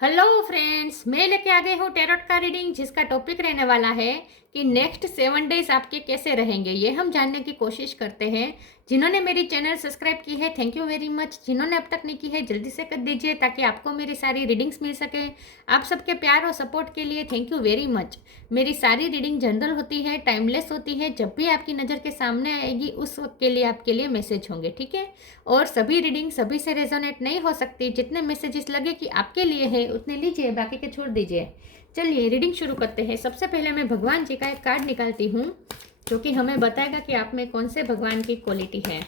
Hello friends, मैं लेके आ गई हूँ टैरोट का रीडिंग जिसका टॉपिक रहने वाला है कि नेक्स्ट 7 डेज आपके कैसे रहेंगे। ये हम जानने की कोशिश करते हैं। जिन्होंने मेरी चैनल सब्सक्राइब की है थैंक यू वेरी मच। जिन्होंने अब तक नहीं की है जल्दी से कर दीजिए ताकि आपको मेरी सारी रीडिंग्स मिल सके। आप सबके प्यार और सपोर्ट के लिए थैंक यू वेरी मच। मेरी सारी रीडिंग जनरल होती है, टाइमलेस होती है। जब भी आपकी नज़र के सामने आएगी उस वक्त के लिए आपके लिए मैसेज होंगे, ठीक है। और सभी रीडिंग सभी से रेजोनेट नहीं हो सकती। जितने मैसेजेस लगे कि आपके लिए है उतने लीजिए, बाकी के छोड़ दीजिए। चलिए रीडिंग शुरू करते हैं। सबसे पहले मैं भगवान जी का एक कार्ड निकालती हूँ जो कि हमें बताएगा कि आप में कौन से भगवान की क्वालिटी है।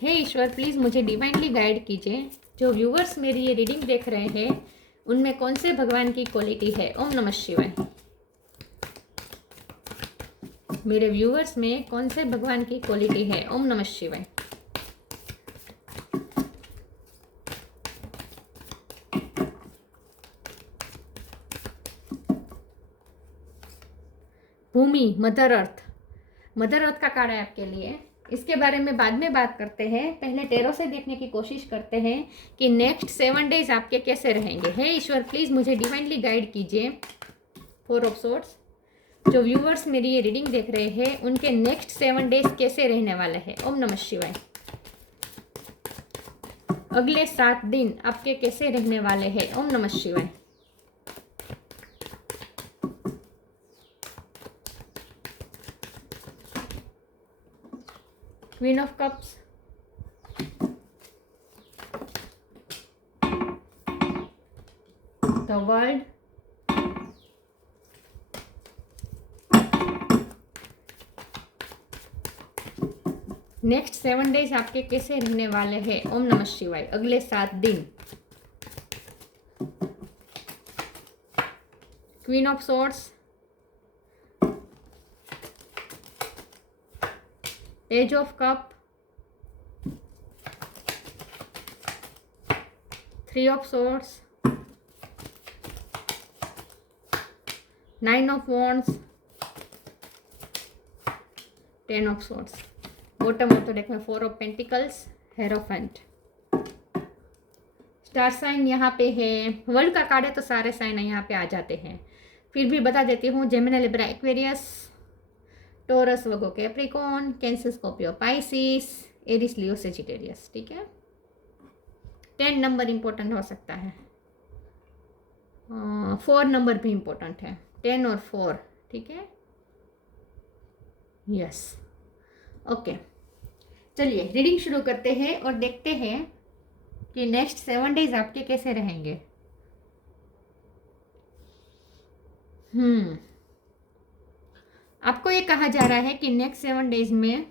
हे ईश्वर, प्लीज़ मुझे डिवाइनली गाइड कीजिए। जो व्यूवर्स मेरी ये रीडिंग देख रहे हैं उनमें कौन से भगवान की क्वालिटी है। ओम नमः शिवाय। मेरे व्यूवर्स में कौन से भगवान की क्वालिटी है। ओम नमः शिवाय। भूमि, मदर अर्थ। मदर अर्थ का कार्ड है आपके लिए। इसके बारे में बाद में बात करते हैं। पहले टेरो से देखने की कोशिश करते हैं कि नेक्स्ट 7 डेज आपके कैसे रहेंगे। हे ईश्वर, प्लीज़ मुझे डिवाइनली गाइड कीजिए। 4 ऑफ सोर्ड्स। जो व्यूवर्स मेरी ये रीडिंग देख रहे हैं उनके नेक्स्ट 7 डेज कैसे रहने वाले हैं। ओम नमः शिवाय। अगले 7 दिन आपके कैसे रहने वाले हैं। ओम नमः शिवाय। Queen of cups, the world, next 7 days आपके कैसे रहने वाले हैं। ओम नमः शिवाय। अगले 7 दिन। Queen of swords, page of cup, 3 of swords, 9 of wands, 10 of swords. Bottom of the deck में 4 of pentacles, hierophant. Star sign यहाँ पे है। वर्ल्ड का कार्ड है तो सारे साइन यहाँ पे आ जाते हैं। फिर भी बता देती हूँ। Gemini, Libra, Aquarius, Taurus, Virgo, Capricorn, Cancer, Scorpio, Pisces, Aries, Leo, Sagittarius, ठीक है। 10 नंबर इंपॉर्टेंट हो सकता है। 4 नंबर भी इंपॉर्टेंट है। 10 और 4, ठीक है। Yes, okay. चलिए रीडिंग शुरू करते हैं और देखते हैं कि नेक्स्ट 7 डेज आपके कैसे रहेंगे। आपको ये कहा जा रहा है कि नेक्स्ट 7 डेज में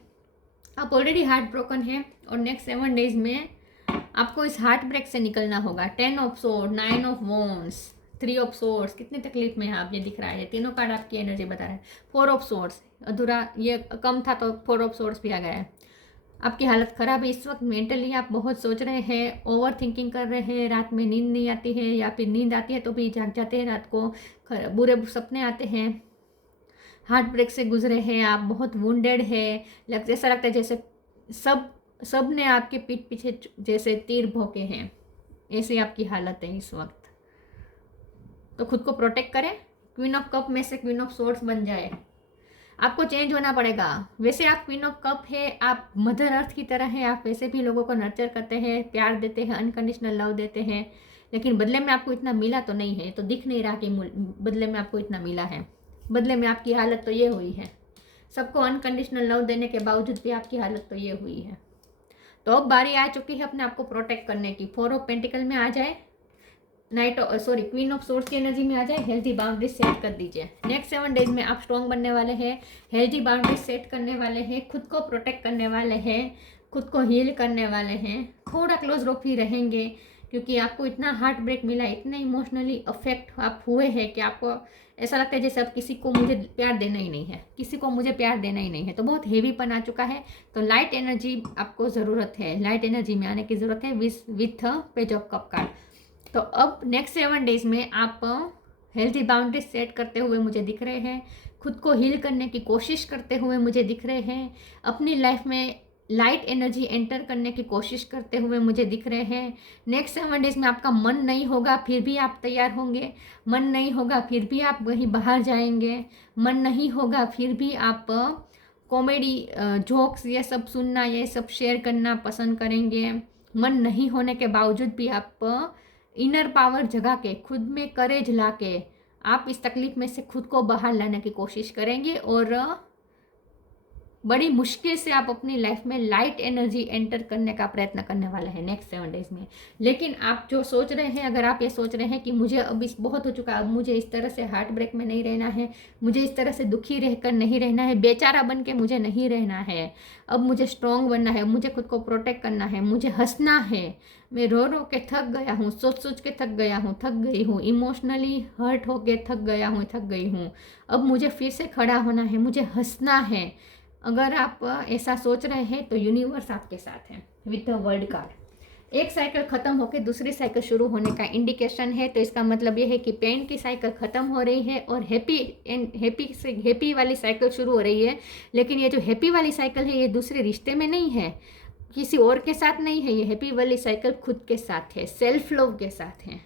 आप ऑलरेडी हार्ट ब्रोकन है और नेक्स्ट 7 डेज में आपको इस हार्ट ब्रेक से निकलना होगा। 10 of sword, 9 of wands, 3 of swords. कितनी तकलीफ में है आप, ये दिख रहा है। तीनों कार्ड आपकी एनर्जी बता रहा है। 4 ऑफ सोर्ड्स अधूरा, ये कम था तो 4 ऑफ सोर्ड्स भी आ गया है। आपकी हालत ख़राब है इस वक्त। मेंटली आप बहुत सोच रहे हैं, ओवर थिंकिंग कर रहे हैं। रात में नींद नहीं आती है या फिर नींद आती है तो भी जाग जाते हैं रात को। बुरे सपने आते हैं। हार्ट ब्रेक से गुजरे हैं आप, बहुत वुंडेड है। ऐसा लगता है जैसे सब ने आपके पीठ पीछे जैसे तीर भोंके हैं। ऐसी आपकी हालत है इस वक्त। तो खुद को प्रोटेक्ट करें। क्वीन ऑफ कप में से क्वीन ऑफ सोर्ड्स बन जाए। आपको चेंज होना पड़ेगा। वैसे आप क्वीन ऑफ कप है, आप मदर अर्थ की तरह है। आप वैसे भी लोगों को नर्चर करते हैं, प्यार देते हैं, अनकंडीशनल लव देते हैं। लेकिन बदले में आपको इतना मिला तो नहीं है। तो दिख नहीं रहा कि बदले में आपको इतना मिला है। बदले में आपकी हालत तो ये हुई है। सबको अनकंडीशनल लव देने के बावजूद भी आपकी हालत तो ये हुई है। तो अब बारी आ चुकी है अपने आप को प्रोटेक्ट करने की। 4 ऑफ पेंटिकल में आ जाए, क्वीन ऑफ सोर्स की एनर्जी में आ जाए। हेल्थी बाउंड्रीज सेट कर दीजिए। नेक्स्ट 7 डेज में आप स्ट्रॉन्ग बनने वाले हैं, हेल्थी बाउंड्रीज सेट करने वाले हैं, खुद को प्रोटेक्ट करने वाले हैं, खुद को हील करने वाले हैं। थोड़ा क्लोज रोक ही रहेंगे क्योंकि आपको इतना हार्ट ब्रेक मिला, इतने इमोशनली अफेक्ट आप हुए हैं कि आपको ऐसा लगता है जैसे अब किसी को मुझे प्यार देना ही नहीं है, किसी को मुझे प्यार देना ही नहीं है। तो बहुत हेवीपन आ चुका है। तो लाइट एनर्जी आपको ज़रूरत है, लाइट एनर्जी में आने की ज़रूरत है with page of cup card. तो अब नेक्स्ट 7 डेज में आप हेल्थी बाउंड्रीज सेट करते हुए मुझे दिख रहे हैं। खुद को हील करने की कोशिश करते हुए मुझे दिख रहे हैं। अपनी लाइफ में लाइट एनर्जी एंटर करने की कोशिश करते हुए मुझे दिख रहे हैं। नेक्स्ट 7 डेज में आपका मन नहीं होगा फिर भी आप तैयार होंगे, मन नहीं होगा फिर भी आप कहीं बाहर जाएंगे, मन नहीं होगा फिर भी आप कॉमेडी जोक्स ये सब सुनना, ये सब शेयर करना पसंद करेंगे। मन नहीं होने के बावजूद भी आप इनर पावर जगा के, खुद में करेज ला के आप इस तकलीफ में से खुद को बाहर लाने की कोशिश करेंगे और बड़ी मुश्किल से आप अपनी लाइफ में लाइट एनर्जी एंटर करने का प्रयत्न करने वाले हैं नेक्स्ट 7 डेज में। लेकिन आप जो सोच रहे हैं, अगर आप ये सोच रहे हैं कि मुझे अब इस बहुत हो चुका, अब मुझे इस तरह से हार्ट ब्रेक में नहीं रहना है, मुझे इस तरह से दुखी रहकर नहीं रहना है, बेचारा बन के मुझे नहीं रहना है, अब मुझे स्ट्रॉन्ग बनना है, मुझे खुद को प्रोटेक्ट करना है, मुझे हंसना है, मैं रो रो के थक गया हूँ, सोच सोच के थक गया हूँ, थक गई हूँ, इमोशनली हर्ट हो के थक गया हूँ, थक गई हूँ, अब मुझे फिर से खड़ा होना है, मुझे हंसना है। अगर आप ऐसा सोच रहे हैं तो यूनिवर्स आपके साथ है विथ द वर्ल्ड कार्ड। एक साइकिल खत्म होकर दूसरी साइकिल शुरू होने का इंडिकेशन है, तो इसका मतलब ये है कि पेन की साइकिल खत्म हो रही है और हैप्पी वाली साइकिल शुरू हो रही है। लेकिन ये जो हैप्पी वाली साइकिल है ये दूसरे रिश्ते में नहीं है, किसी और के साथ नहीं है, ये हैप्पी वाली साइकिल खुद के साथ है, सेल्फ लव के साथ है।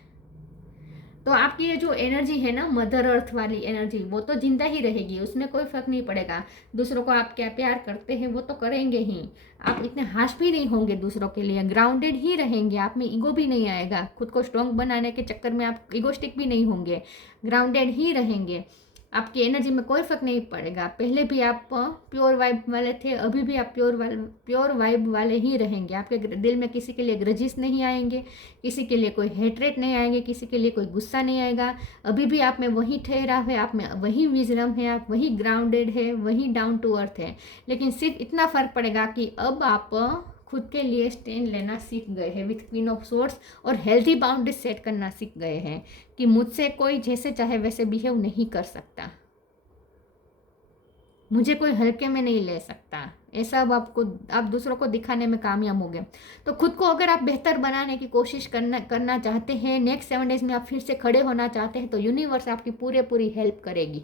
तो आपकी ये जो एनर्जी है ना, मदर अर्थ वाली एनर्जी, वो तो जिंदा ही रहेगी, उसमें कोई फर्क नहीं पड़ेगा। दूसरों को आप क्या प्यार करते हैं वो तो करेंगे ही, आप इतने हाश भी नहीं होंगे दूसरों के लिए, ग्राउंडेड ही रहेंगे, आप में ईगो भी नहीं आएगा, खुद को स्ट्रॉन्ग बनाने के चक्कर में आप ईगोस्टिक भी नहीं होंगे, ग्राउंडेड ही रहेंगे। आपकी एनर्जी में कोई फर्क नहीं पड़ेगा। पहले भी आप प्योर वाइब वाले थे, अभी भी आप प्योर वाइब वाले ही रहेंगे। आपके दिल में किसी के लिए ग्रजिस नहीं आएंगे, किसी के लिए कोई हेट्रेट नहीं आएंगे, किसी के लिए कोई गुस्सा नहीं आएगा। अभी भी आप में वही ठहराव है, आप में वही विजडम है, आप वही ग्राउंडेड है, वही डाउन टू अर्थ है। लेकिन सिर्फ इतना फ़र्क पड़ेगा कि अब आप खुद के लिए स्टैंड लेना सीख गए हैं विथ क्वीन ऑफ सोर्ड्स, और हेल्दी बाउंड्री सेट करना सीख गए हैं कि मुझसे कोई जैसे चाहे वैसे बिहेव नहीं कर सकता, मुझे कोई हल्के में नहीं ले सकता। ऐसा अब आप दूसरों को दिखाने में कामयाब हो गए। तो खुद को अगर आप बेहतर बनाने की कोशिश करना चाहते हैं, नेक्स्ट 7 डेज में आप फिर से खड़े होना चाहते हैं, तो यूनिवर्स आपकी पूरी हेल्प करेगी।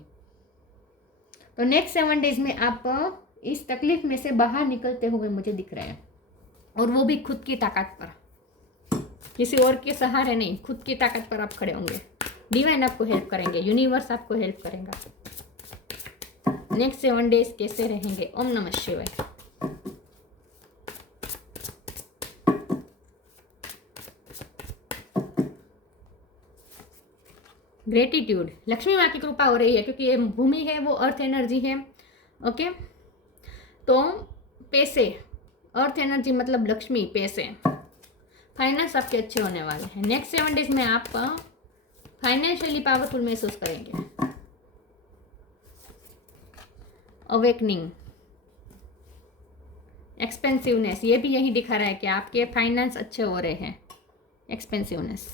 तो नेक्स्ट 7 डेज में आप इस तकलीफ में से बाहर निकलते हुए मुझे दिख रहे हैं, और वो भी खुद की ताकत पर, किसी और के सहारे नहीं, खुद की ताकत पर आप खड़े होंगे। डिवाइन आपको हेल्प करेंगे, यूनिवर्स आपको हेल्प करेगा। नेक्स्ट 7 डेज कैसे रहेंगे? ओम नमः शिवाय। ग्रेटिट्यूड, लक्ष्मी माँ की कृपा हो रही है, क्योंकि ये भूमि है, वो अर्थ एनर्जी है। ओके, तो पैसे, अर्थ एनर्जी मतलब लक्ष्मी, पैसे, फाइनेंस आपके अच्छे होने वाले हैं। नेक्स्ट 7 डेज में आप फाइनेंशियली पावरफुल महसूस करेंगे। अवेकनिंग, एक्सपेंसिवनेस, ये भी यही दिखा रहा है कि आपके फाइनेंस अच्छे हो रहे हैं। एक्सपेंसिवनेस,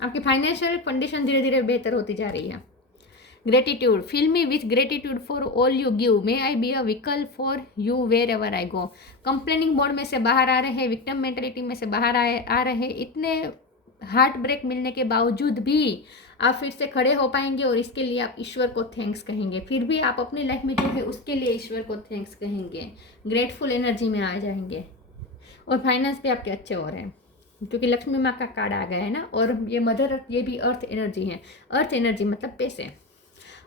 आपकी फाइनेंशियल कंडीशन धीरे धीरे बेहतर होती जा रही है। Gratitude, fill me with gratitude for all you give, may I be a vehicle for you wherever I go. Complaining mode में से बाहर आ रहे हैं, विक्टिम मेंटेलिटी में से बाहर आ रहे हैं। इतने हार्ट ब्रेक मिलने के बावजूद भी आप फिर से खड़े हो पाएंगे, और इसके लिए आप ईश्वर को थैंक्स कहेंगे। फिर भी आप अपनी लाइफ में जो है उसके लिए ईश्वर को थैंक्स कहेंगे, ग्रेटफुल एनर्जी में आ जाएंगे। और फाइनेंस भी आपके अच्छे हो रहे हैं, क्योंकि लक्ष्मी माँ का कार्ड आ गया है ना, और ये मदर अर्थ, ये भी अर्थ एनर्जी है। अर्थ एनर्जी मतलब पैसे।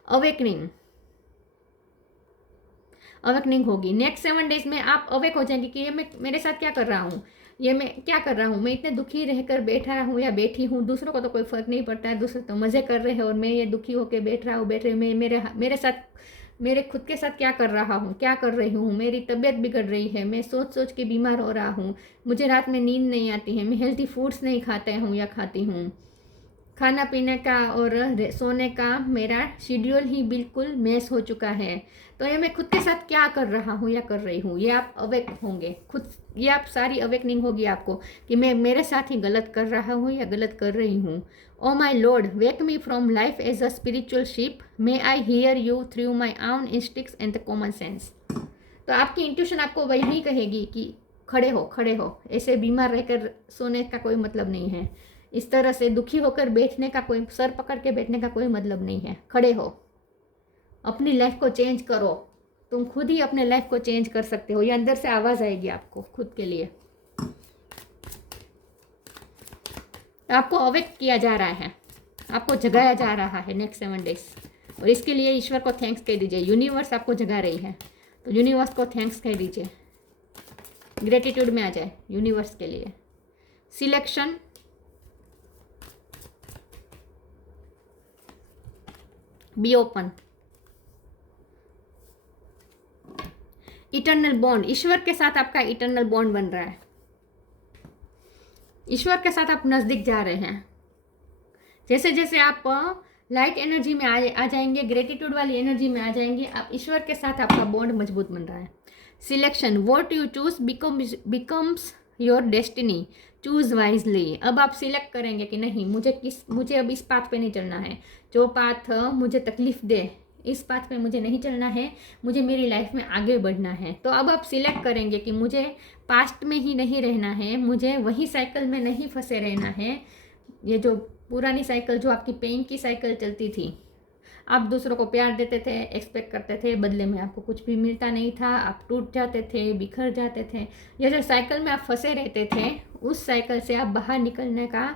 अवेकनिंग होगी नेक्स्ट 7 डेज में। आप अवेक हो जाएंगे कि ये मैं मेरे साथ क्या कर रहा हूँ, ये मैं क्या कर रहा हूँ, मैं इतने दुखी रहकर बैठा हूँ या बैठी हूँ, दूसरों को तो कोई फर्क नहीं पड़ता है, दूसरे तो मज़े कर रहे हैं, और मैं ये दुखी होकर बैठ रहे हूँ, मेरे साथ, मेरे खुद के साथ क्या कर रहा हूँ, क्या कर रही हूँ, मेरी तबीयत बिगड़ रही है, मैं सोच सोच के बीमार हो रहा हूँ, मुझे रात में नींद नहीं आती है, मैं हेल्थी फूड्स नहीं खाता हूँ या खाती हूँ, खाना पीने का और सोने का मेरा शेड्यूल ही बिल्कुल मैस हो चुका है। तो ये मैं खुद के साथ क्या कर रहा हूँ या कर रही हूँ, ये आप अवेक होंगे खुद, ये आप सारी अवेकनिंग होगी आपको कि मैं मेरे साथ ही गलत कर रहा हूँ या गलत कर रही हूँ। Oh my Lord, wake me from life as a spiritual ship, may I hear you through my own instincts and the common sense. तो आपकी इंट्यूशन आपको वही कहेगी कि खड़े हो, ऐसे बीमार रहकर सोने का कोई मतलब नहीं है, इस तरह से दुखी होकर बैठने का, कोई सर पकड़ के बैठने का कोई मतलब नहीं है। खड़े हो, अपनी लाइफ को चेंज करो, तुम खुद ही अपने लाइफ को चेंज कर सकते हो। ये अंदर से आवाज़ आएगी आपको खुद के लिए। आपको अवेक किया जा रहा है, आपको जगाया जा रहा है नेक्स्ट 7 डेज, और इसके लिए ईश्वर को थैंक्स कह दीजिए। यूनिवर्स आपको जगा रही है तो यूनिवर्स को थैंक्स कह दीजिए, ग्रेटिट्यूड में आ जाए यूनिवर्स के लिए। Selection, be open, eternal bond, ईश्वर के साथ आपका इटर्नल बॉन्ड बन रहा है। ईश्वर के साथ आप नज़दीक जा रहे हैं। जैसे जैसे आप लाइट एनर्जी में आ जाएंगे, ग्रेटिट्यूड वाली एनर्जी में आ जाएंगे, आप ईश्वर के साथ आपका बॉन्ड मजबूत बन रहा है। Selection, what you choose becomes your destiny, choose wisely. अब आप सिलेक्ट करेंगे कि नहीं, मुझे अब इस पाथ पे नहीं चलना है, जो पाथ मुझे तकलीफ दे इस पाथ पे मुझे नहीं चलना है, मुझे मेरी लाइफ में आगे बढ़ना है। तो अब आप सिलेक्ट करेंगे कि मुझे पास्ट में ही नहीं रहना है, मुझे वही साइकिल में नहीं फंसे रहना है। ये जो पुरानी साइकिल, जो आपकी पेन की साइकिल चलती थी, आप दूसरों को प्यार देते थे, एक्सपेक्ट करते थे, बदले में आपको कुछ भी मिलता नहीं था, आप टूट जाते थे, बिखर जाते थे। ये जो साइकिल में आप फंसे रहते थे, उस साइकिल से आप बाहर निकलने का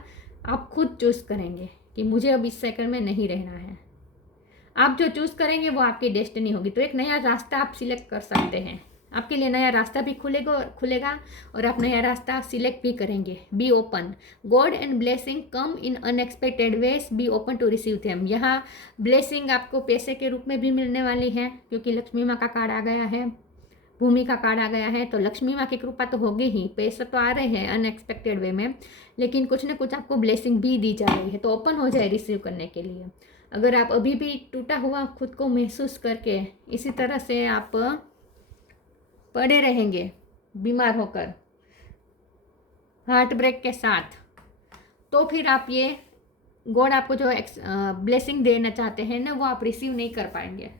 आप खुद चूज़ करेंगे कि मुझे अब इस साइकिल में नहीं रहना है। आप जो चूज़ करेंगे वो आपकी डेस्टिनी होगी। तो एक नया रास्ता आप सिलेक्ट कर सकते हैं, आपके लिए नया रास्ता भी खुलेगा और आप नया रास्ता सिलेक्ट भी करेंगे। Be open, god and blessing come in unexpected ways, be open to receive them. यहाँ ब्लेसिंग आपको पैसे के रूप में भी मिलने वाली है, क्योंकि लक्ष्मी माँ का कार्ड आ गया है, भूमि का कार्ड आ गया है, तो लक्ष्मी माँ की कृपा तो होगी ही। पैसे तो आ रहे हैं अनएक्सपेक्टेड वे में, लेकिन कुछ ना कुछ आपको ब्लेसिंग भी दी जा रही है। तो ओपन हो जाए रिसीव करने के लिए। अगर आप अभी भी टूटा हुआ खुद को महसूस करके इसी तरह से आप पड़े रहेंगे बीमार होकर, हार्ट ब्रेक के साथ, तो फिर आप ये गॉड आपको जो ब्लेसिंग देना चाहते हैं ना, वो आप रिसीव नहीं कर पाएंगे।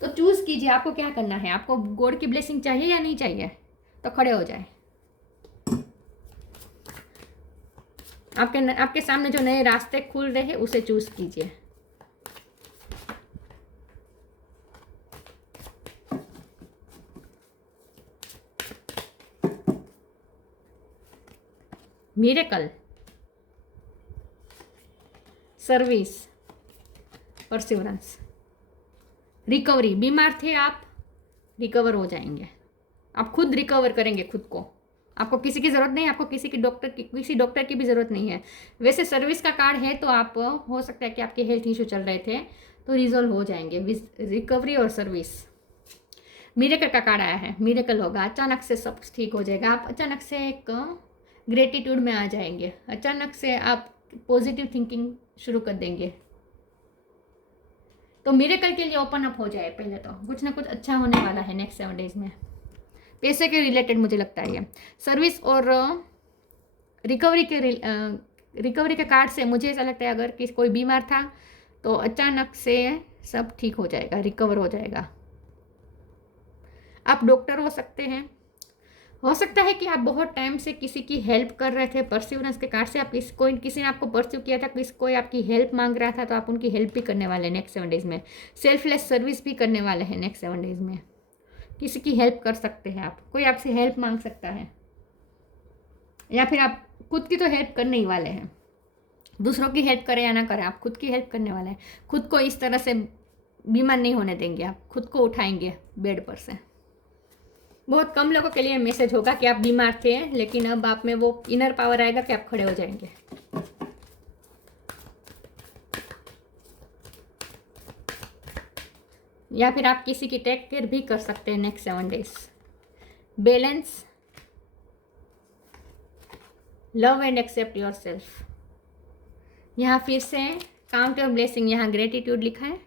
तो चूज़ कीजिए आपको क्या करना है। आपको गॉड की ब्लेसिंग चाहिए या नहीं चाहिए, तो खड़े हो जाए। आपके सामने जो नए रास्ते खुल रहे हैं उसे चूज़ कीजिए। Miracle, service, perseverance, recovery. बीमार थे आप, रिकवर हो जाएंगे। आप खुद रिकवर करेंगे खुद को, आपको किसी की ज़रूरत नहीं है, आपको किसी डॉक्टर की भी ज़रूरत नहीं है। वैसे सर्विस का कार्ड है, तो आप हो सकता है कि आपके हेल्थ इशू चल रहे थे तो रिजॉल्व हो जाएंगे विद रिकवरी और सर्विस। मिरेकल का कार्ड आया है, मिरेकल होगा, अचानक से सब ठीक हो जाएगा। आप अचानक से एक ग्रेटिट्यूड में आ जाएंगे, अचानक से आप पॉजिटिव थिंकिंग शुरू कर देंगे। तो मिरेकल के लिए ओपन अप हो जाए। पहले तो कुछ ना कुछ अच्छा होने वाला है नेक्स्ट 7 डेज में, पैसे के रिलेटेड मुझे लगता है ये। सर्विस और रिकवरी के कार्ड से मुझे ऐसा लगता है अगर कोई बीमार था तो अचानक से सब ठीक हो जाएगा, रिकवर हो जाएगा। आप डॉक्टर हो सकते हैं, हो सकता है कि आप बहुत टाइम से किसी की हेल्प कर रहे थे। परसिवरेंस के कार्ड से आप किसी ने आपको परस्यू किया था, कोई आपकी हेल्प मांग रहा था, तो आप उनकी हेल्प भी करने वाले हैं नेक्स्ट 7 डेज में। सेल्फलेस सर्विस भी करने वाले हैं नेक्स्ट 7 डेज में। किसी की हेल्प कर सकते हैं आप, कोई आपसे हेल्प मांग सकता है, या फिर आप खुद की तो हेल्प करने ही वाले हैं। दूसरों की हेल्प करें या ना करें, आप खुद की हेल्प करने वाले हैं। खुद को इस तरह से बीमार नहीं होने देंगे, आप खुद को उठाएंगे बेड पर से। बहुत कम लोगों के लिए मैसेज होगा कि आप बीमार थे, लेकिन अब आप में वो इनर पावर आएगा कि आप खड़े हो जाएंगे। या फिर आप किसी की टेक केयर भी कर सकते हैं next 7 days. Balance, love and accept yourself. यहाँ फिर से काउंट योर ब्लेसिंग, यहाँ ग्रेटिट्यूड लिखा है।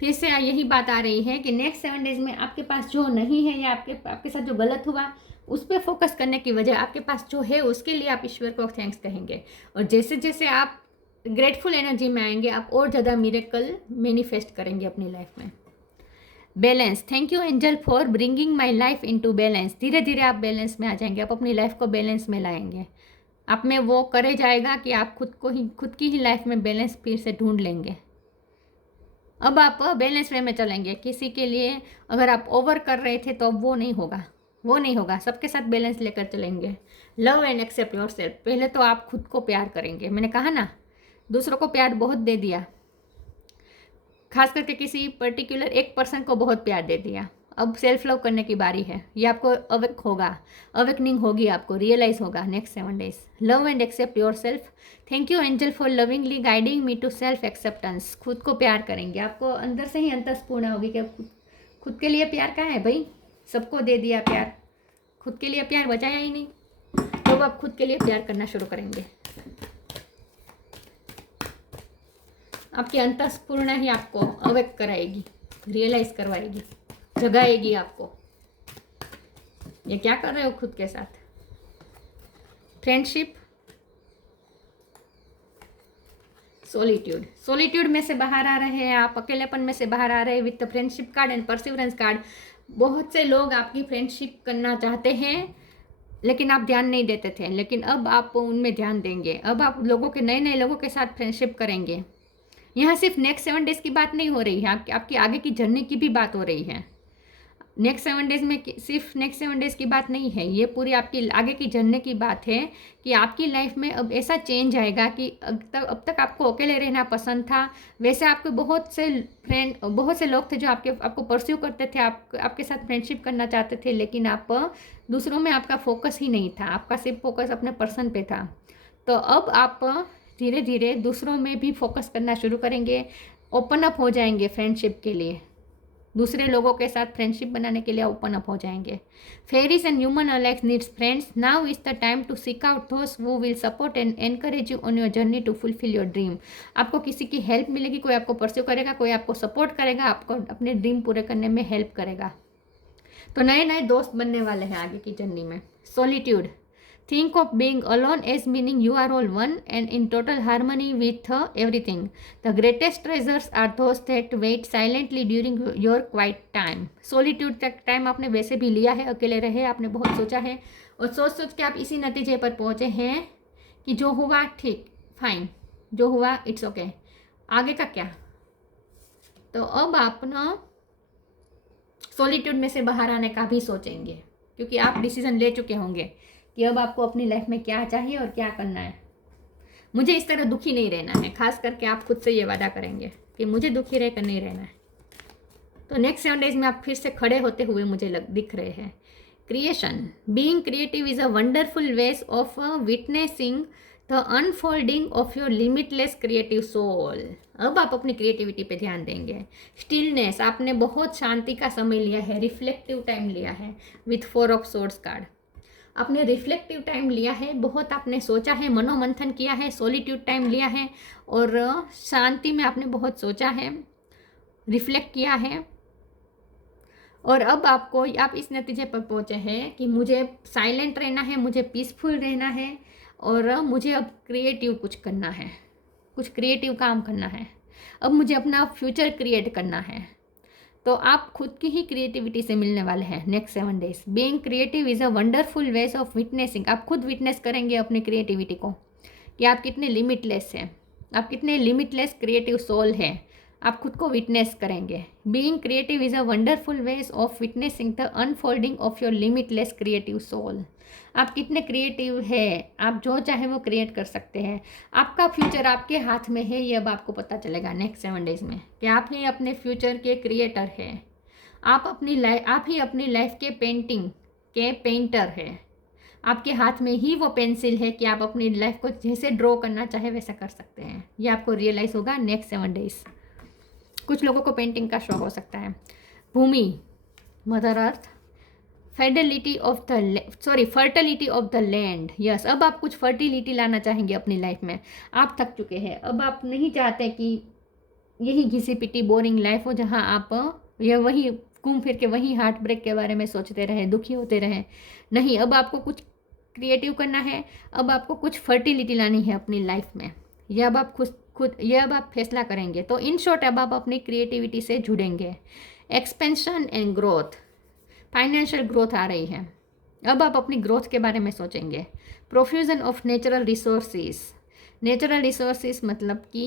फिर से यही बात आ रही है कि नेक्स्ट 7 डेज में आपके पास जो नहीं है या आपके साथ जो गलत हुआ उस पर फोकस करने की वजह आपके पास जो है उसके लिए आप ईश्वर को थैंक्स कहेंगे। और जैसे जैसे आप ग्रेटफुल एनर्जी में आएंगे, आप और ज़्यादा मिरेकल मैनिफेस्ट करेंगे अपनी लाइफ में। Balance, thank you angel for bringing my life into balance. धीरे धीरे आप बैलेंस में आ जाएंगे, आप अपनी लाइफ को बैलेंस में लाएंगे। आप में वो करे जाएगा कि आप खुद की ही लाइफ में बैलेंस फिर से ढूंढ लेंगे। अब आप बैलेंस वे में चलेंगे। किसी के लिए अगर आप ओवर कर रहे थे तो अब वो नहीं होगा, वो नहीं होगा। सबके साथ बैलेंस लेकर चलेंगे। Love and accept yourself. पहले तो आप खुद को प्यार करेंगे। मैंने कहा ना, दूसरों को प्यार बहुत दे दिया, खास करके किसी पर्टिकुलर एक पर्सन को बहुत प्यार दे दिया। अब सेल्फ लव करने की बारी है। ये आपको अवेक होगा, अवेकनिंग होगी, आपको रियलाइज होगा next 7 days. Love and accept yourself. Thank you angel for lovingly guiding me to self acceptance. खुद को प्यार करेंगे। आपको अंदर से ही अंतस्पूर्ण होगी कि खुद के लिए प्यार कहाँ है भाई। सबको दे दिया प्यार, खुद के लिए प्यार बचाया ही नहीं। तो आप खुद के लिए प्यार करना शुरू करेंगे। आपकी अंतस्पूर्ण ही आपको अवेक कराएगी, रियलाइज करवाएगी, जगाएगी आपको। ये क्या कर रहे हो खुद के साथ। Friendship, solitude. सॉलिट्यूड में से बाहर आ रहे हैं आप, अकेलेपन में से बाहर आ रहे हैं with the friendship card and perseverance card. बहुत से लोग आपकी फ्रेंडशिप करना चाहते हैं लेकिन आप ध्यान नहीं देते थे, लेकिन अब आप उनमें ध्यान देंगे। अब आप लोगों के नए नए लोगों के साथ फ्रेंडशिप करेंगे। यहाँ सिर्फ नेक्स्ट 7 डेज की बात नहीं हो रही है, आपकी आगे की जर्नी की भी बात हो रही है। नेक्स्ट 7 डेज में सिर्फ नेक्स्ट 7 डेज की बात नहीं है, ये पूरी आपकी आगे की जर्नी की बात है कि आपकी लाइफ में अब ऐसा चेंज आएगा कि अब तक आपको अकेले रहना पसंद था। वैसे आपके बहुत से लोग थे जो आपको परस्यू करते थे, आपके साथ फ्रेंडशिप करना चाहते थे, लेकिन आप दूसरों में आपका फोकस ही नहीं था, आपका सिर्फ फोकस अपने पर्सन पे था। तो अब आप धीरे धीरे दूसरों में भी फोकस करना शुरू करेंगे, ओपन अप हो जाएंगे फ्रेंडशिप के लिए, दूसरे लोगों के साथ फ्रेंडशिप बनाने के लिए ओपन अप हो जाएंगे। Fairies and human alikes needs friends. Now is the time to seek out those who will support and encourage you on your journey to fulfil your dream. आपको किसी की हेल्प मिलेगी, कोई आपको परस्यू करेगा, कोई आपको सपोर्ट करेगा, आपको अपने ड्रीम पूरे करने में हेल्प करेगा। तो नए नए दोस्त बनने वाले हैं आगे की जर्नी में। Solitude. Think of being alone as meaning you are all one and in total harmony with everything. The greatest treasures are those that wait silently during your quiet time. Solitude का time आपने वैसे भी लिया है, अकेले रहे, आपने बहुत सोचा है और सोच के आप इसी नतीजे पर पहुँचे हैं कि जो हुआ ठीक, फाइन, जो हुआ इट्स ओके, आगे का क्या। तो अब आप ना सॉलिट्यूड में से बाहर आने का भी सोचेंगे, क्योंकि आप डिसीजन ले चुके होंगे कि अब आपको अपनी लाइफ में क्या चाहिए और क्या करना है। मुझे इस तरह दुखी नहीं रहना है, खास करके आप खुद से ये वादा करेंगे कि मुझे दुखी रहकर नहीं रहना है। तो नेक्स्ट 7 डेज में आप फिर से खड़े होते हुए मुझे दिख रहे हैं। Creation. Being creative is a wonderful ways of witnessing the unfolding of your limitless creative soul. अब आप अपनी क्रिएटिविटी पे ध्यान देंगे। स्टिलनेस। आपने बहुत शांति का समय लिया है, रिफ्लेक्टिव टाइम लिया है विथ 4 ऑफ सोर्ड्स कार्ड। आपने रिफ्लेक्टिव टाइम लिया है, बहुत आपने सोचा है, मनोमंथन किया है, सॉलिट्यूड टाइम लिया है और शांति में आपने बहुत सोचा है, रिफ्लेक्ट किया है। और अब आप इस नतीजे पर पहुँचे हैं कि मुझे साइलेंट रहना है, मुझे पीसफुल रहना है और मुझे अब क्रिएटिव कुछ करना है, कुछ क्रिएटिव काम करना है। अब मुझे अपना फ्यूचर क्रिएट करना है। तो आप खुद की ही क्रिएटिविटी से मिलने वाले हैं next 7 days. Being creative is a wonderful ways of witnessing. आप खुद विटनेस करेंगे अपनी क्रिएटिविटी को कि आप कितने लिमिटलेस हैं, आप कितने लिमिटलेस क्रिएटिव सोल हैं, आप खुद को विटनेस करेंगे। Being creative is a wonderful ways of witnessing the unfolding of your limitless creative soul. आप कितने क्रिएटिव हैं, आप जो चाहे वो क्रिएट कर सकते हैं। आपका फ्यूचर आपके हाथ में है, ये अब आपको पता चलेगा नेक्स्ट 7 डेज में कि आप ही अपने फ्यूचर के क्रिएटर हैं। आप ही अपनी लाइफ के पेंटिंग के पेंटर हैं। आपके हाथ में ही वो पेंसिल है कि आप अपनी लाइफ को जैसे ड्रॉ करना चाहे वैसा कर सकते हैं। ये आपको रियलाइज़ होगा नेक्स्ट 7 डेज। कुछ लोगों को पेंटिंग का शौक हो सकता है। भूमि, mother earth. Fertility of the land. Yes, अब आप कुछ फर्टिलिटी लाना चाहेंगे अपनी लाइफ में। आप थक चुके हैं, अब आप नहीं चाहते कि यही घिसी पिटी बोरिंग लाइफ हो जहां आप या वही घूम फिर के वही हार्ट ब्रेक के बारे में सोचते रहें, दुखी होते रहें। नहीं, अब आपको कुछ क्रिएटिव करना है, अब आपको कुछ फर्टिलिटी लानी है अपनी लाइफ में। यह अब आप यह अब आप फैसला करेंगे। तो इन शॉर्ट अब आप अपनी क्रिएटिविटी से जुड़ेंगे। Expansion and growth. Financial growth आ रही है, अब आप अपनी ग्रोथ के बारे में सोचेंगे। Profusion of natural resources. Natural resources मतलब कि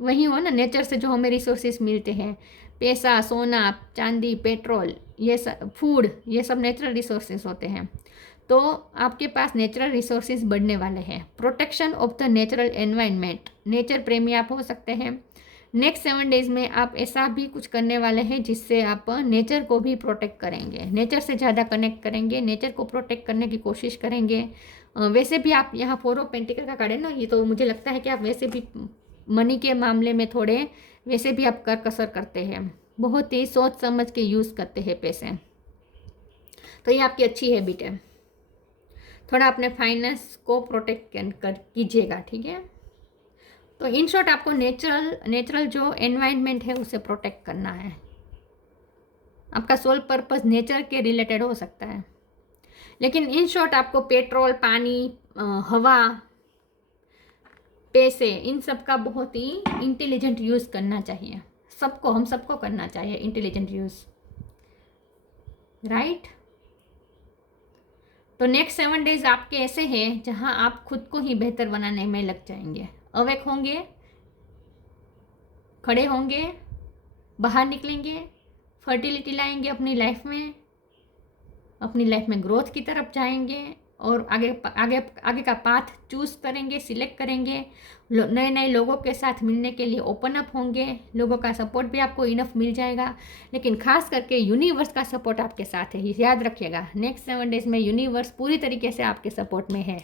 वही हो ना, नेचर से जो हमें रिसोर्सेज मिलते हैं, पैसा, सोना, चांदी, पेट्रोल, ये सब, फूड, ये सब नेचुरल रिसोर्सेज होते हैं। तो आपके पास नेचुरल रिसोर्सेज बढ़ने वाले हैं। Protection of the natural environment, nature प्रेमी आप हो सकते हैं। नेक्स्ट 7 डेज में आप ऐसा भी कुछ करने वाले हैं जिससे आप नेचर को भी प्रोटेक्ट करेंगे, नेचर से ज़्यादा कनेक्ट करेंगे, नेचर को प्रोटेक्ट करने की कोशिश करेंगे। वैसे भी आप यहाँ 4 ऑफ पेंटिकल का कार्ड है ना, ये तो मुझे लगता है कि आप वैसे भी मनी के मामले में थोड़े वैसे भी आप कर कसर करते हैं, बहुत ही सोच समझ के यूज़ करते हैं पैसे। तो ये आपकी अच्छी हैबिट है। थोड़ा अपने फाइनेंस को प्रोटेक्ट कर कीजिएगा, ठीक है। तो इन शॉर्ट आपको नेचुरल जो एनवायरनमेंट है उसे प्रोटेक्ट करना है। आपका सोल पर्पस नेचर के रिलेटेड हो सकता है, लेकिन इन शॉर्ट आपको पेट्रोल, पानी, हवा, पैसे, इन सब का बहुत ही इंटेलिजेंट यूज़ करना चाहिए। हम सबको करना चाहिए इंटेलिजेंट यूज़, राइट। तो नेक्स्ट 7 डेज आपके ऐसे हैं जहां आप खुद को ही बेहतर बनाने में लग जाएंगे। अवेक होंगे, खड़े होंगे, बाहर निकलेंगे, फर्टिलिटी लाएंगे अपनी लाइफ में ग्रोथ की तरफ जाएंगे और आगे का पाथ चूज़ करेंगे, सिलेक्ट करेंगे। नए नए लोगों के साथ मिलने के लिए ओपन अप होंगे। लोगों का सपोर्ट भी आपको इनफ मिल जाएगा, लेकिन खास करके यूनिवर्स का सपोर्ट आपके साथ है, याद रखिएगा। नेक्स्ट 7 डेज में यूनिवर्स पूरी तरीके से आपके सपोर्ट में है।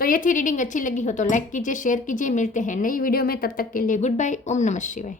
तो ये थी रीडिंग। अच्छी लगी हो तो लाइक कीजिए, शेयर कीजिए। मिलते हैं नई वीडियो में, तब तक के लिए गुड बाय। ओम नमः शिवाय।